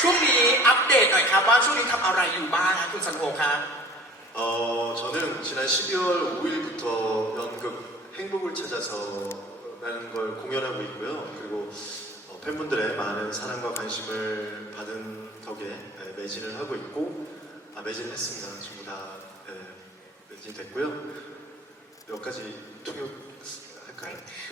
ช่วงนี้อัปเดตหน่อยครับว่าช่วงนี้ทำอะไรอยู่บ้างครับคุณสันโฮครับ 어, 저는 지난 12월 5일부터 연극 행복을 찾아서라는 걸 공연하고 있고요. 그리고 어, 팬분들의 많은 사랑과 관심을 받은 덕에 네, 매진을 하고 있고, 아, 매진했습니다. 전부 다 네, 매진됐고요. 몇 가지 통역할까요?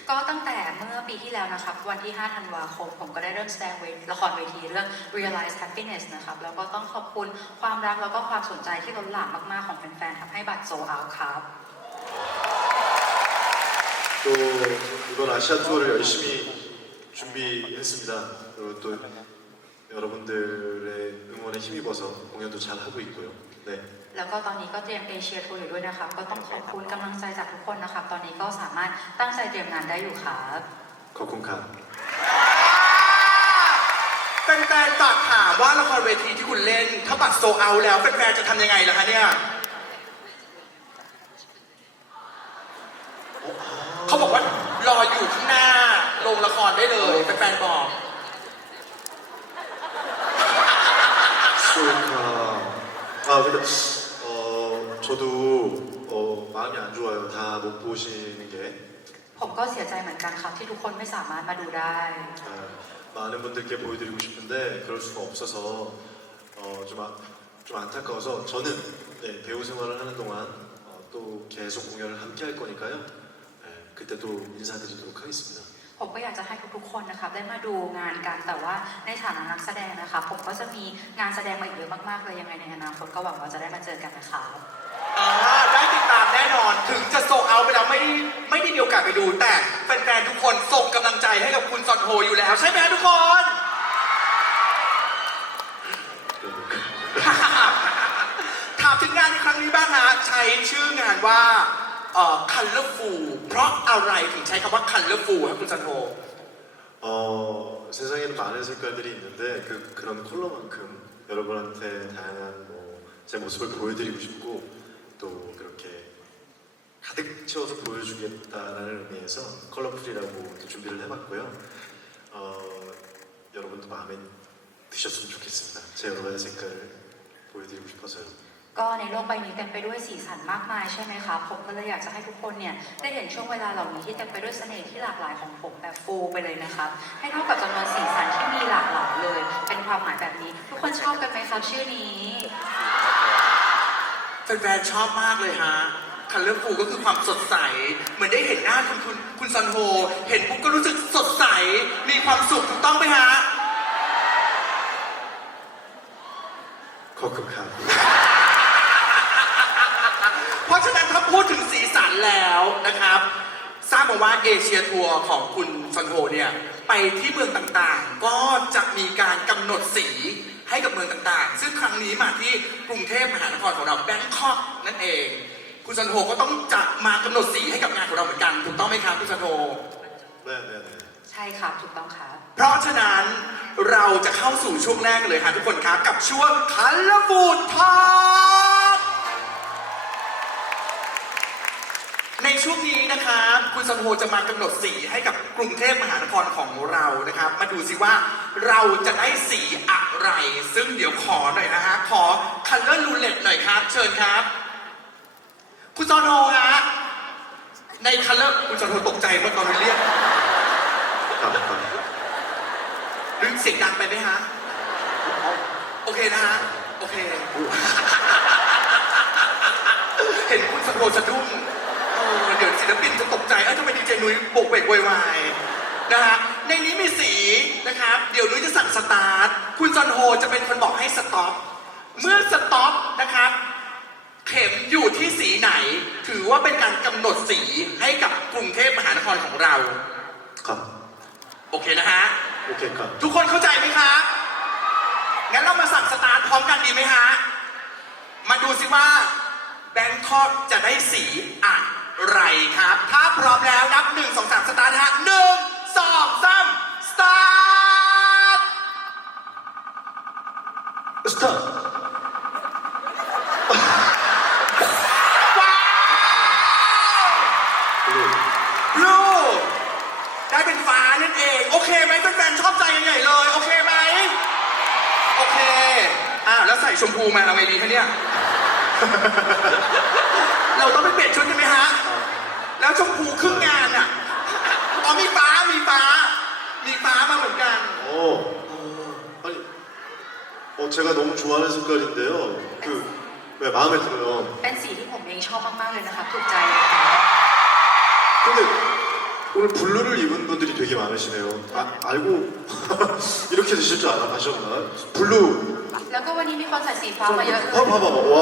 ก็ตั้งแต่เมื่อปีที่แล้วนะครับ วันที่ 5 ธันวาคม ผมก็ได้เริ่มแสดงเวทละครเวทีเรื่อง Realize Happiness นะครับ แล้วก็ต้องขอบคุณความรักแล้วก็ความสนใจที่ล้นหลามมาก ๆ ของแฟน ๆทำให้บัตรโซเอาครับ 또 이번 아시아 투어를 열심히 준비했습니다. 그리고 또 여러분들의 응원에 힘입어서 공연도 잘 하고 있고요. 네. แล้วก็ตอนนี้ก็เตรียมเอเชียทัวร์อยู่ด้วยนะคะ ก็ต้องขอบคุณกำลังใจจากทุกคนนะคะ ตอนนี้ก็สามารถตั้งใจเตรียมงานได้อยู่ครับขอบคุณครับเป็นแฟนๆฝากถามว่าละครเวทีที่คุณเล่น ถ้าบัตรโซเอาแล้วแฟนๆจะทำยังไงล่ะคะเนี่ยเขาบอกว่ารออยู่ข้างหน้าลงละครได้เลยแฟนๆบอกสุณครัเอาไปเถยะ 저도 어 마음이 안 좋아요. 다 못 보시는 게 ผมก็เสียใจเหมือนกันครับที่ทุกคนไม่สามารถมาดูได้ 아, 많은 분들께 보여드리고 싶은데 그럴 수가 없어서 어, 좀, 아, 좀 안타까워서 저는 네, 배우 생활을 하는 동안 어, 또 계속 공연을 함께 할 거니까요. 네, 그때 또 인사드리도록 하겠습니다. ผมก็อยากจะให้ทุกๆคนนะครับได้มาดูงานกันแต่ว่าในฐานะนักแสดงนะคะ ผมก็จะมีงานแสดงมาอีกเยอะมากๆเลยยังไงในอนาคตก็หวังว่าจะได้มาเจอกันนะคะ อ่าได้ติดตามแน่นอนถึงจะโซเอาไปแล้วไม่ได้ไม่ได้มีโอกาสไปดู แต่แฟนๆทุกคนส่งกำลังใจให้กับคุณซอนโฮอยู่แล้ว ใช่ไหมทุกคน ถามถึงงานในครั้งนี้บ้างฮะใช้ชื่องานว่า เอ่อ colorful เพราะอะไรถึงใช้คำว่า colorful ครับคุณซันโฮ 어, 세상에는 많은 색깔들이 있는데 그, 그런 컬러만큼 여러분한테 다양한 뭐, 제 모습을 보여드리고 싶고 또 그렇게 가득 채워서 보여주겠다라는 의미에서 컬러풀이라고 또 준비를 해봤고요. 어, 여러분도 마음에 드셨으면 좋겠습니다. 제 여러 가지 색깔을 보여드리고 싶어서요. ก็ในโลกใบนี้เต็มไปด้วยสีสันมากมายใช่ไหมคะผมก็เลยอยากจะให้ทุกคนเนี่ยได้เห็นช่วงเวลาเหล่านี้ที่เต็มไปด้วยเสน่ห์ที่หลากหลายของผมแบบฟูไปเลยนะครับให้เท่ากับจำนวนสีสันที่มีหลากหลายเลย เป็นความหมายแบบนี้ ทุกคนชอบกันไหมครับชื่อนี้ แฟนๆชอบมากเลยฮะคันเลือกฟูก็คือความสดใส เหมือนได้เห็นหน้าคุณคุณคุณซันโฮ เห็นปุ๊บก็รู้สึกสดใส มีความสุขถูกต้องไหมฮะ ขอบคุณครับ บมาว่าเอเชียทัวร์ของคุณซันโฮเนี่ย ไปที่เมืองต่างๆ ก็จะมีการกำหนดสีให้กับเมืองต่างๆ ซึ่งครั้งนี้มาที่กรุงเทพมหานครของเราแบงคอกนั่นเอง คุณซันโฮก็ต้องจะมากำหนดสีให้กับงานของเราเหมือนกัน ถูกต้องไหมครับคุณซันโฮ 네네네. ใช่ครับถูกต้องครับ เพราะฉะนั้นเราจะเข้าสู่ช่วงแรกกันเลยค่ะทุกคนครับ กับช่วง Colorful Talk ในช่วงนี้นะครับคุณสันโฮจะมากำหนดสีให้กับกรุงเทพมหานครของเรานะครับ มาดูสิว่าเราจะได้สีอะไร ซึ่งเดี๋ยวขอหน่อยนะฮะขอ Color Roulette หน่อยครับ เชิญครับ คุณซอนโฮฮะใน Color คุณซอนโฮตกใจเมื่อตอนเรียก깜 깜. หรือเสียงดังไปไหมฮะโอเคนะฮะโอเค เห็นคุณสะโพสะดุ้ง ศิลปินจะตกใจเอ้ยทำไมดีเจนุ้ยโบกเบกวยวายนะฮะในนี้มีสีนะครับ เดี๋ยวนุ้ยจะสั่งสตาร์ท คุณซอนโฮจะเป็นคนบอกให้สต็อป เมื่อสต็อปนะครับ เข็มอยู่ที่สีไหน ถือว่าเป็นการกำหนดสีให้กับกรุงเทพมหานครของเรา ครับ โอเคนะฮะ โอเคครับ ทุกคนเข้าใจไหมครับงั้นเรามาสั่งสตาร์ทพร้อมกันดีไหมฮะ มาดูสิว่าแบงคอกจะได้สีอะไร ไรครับ ถ้าพร้อมแล้วนับหนึ่งสองสามสตาร์ทฮะหนึ่งสองสามสตาร์ทสตาร์ทว้าลูได้เป็นฟ้านั่นเอง โอเคไหมแฟนชอบใจใหญ่เลย โอเคไหมโอเคอ้าวแล้วใส่ชมพูมาทำไมดีคะเนี่ย เราต้องไปเปลี่ยนชุด แล้วชมพูครึ่งงานอ่ะอ๋อมีฟ้ามีฟ้า มีฟ้ามาเหมือนกัน 어, 아니, 어, 제가 너무 좋아하는 색깔인데요. 그, 왜 마음에 들어요. เป็นสีที่ผมเองชอบมาก ๆ เลยนะครับถูกใจเลยครับ 근데 오늘 블루를 입은 분들이 되게 많으시네요. 아, 알고 이렇게 되실 줄 알아 가셨나? 블루. แล้วก็วันนี้มีคนใส่สีฟ้ามาเยอะเลย 봐봐, 봐봐. 와.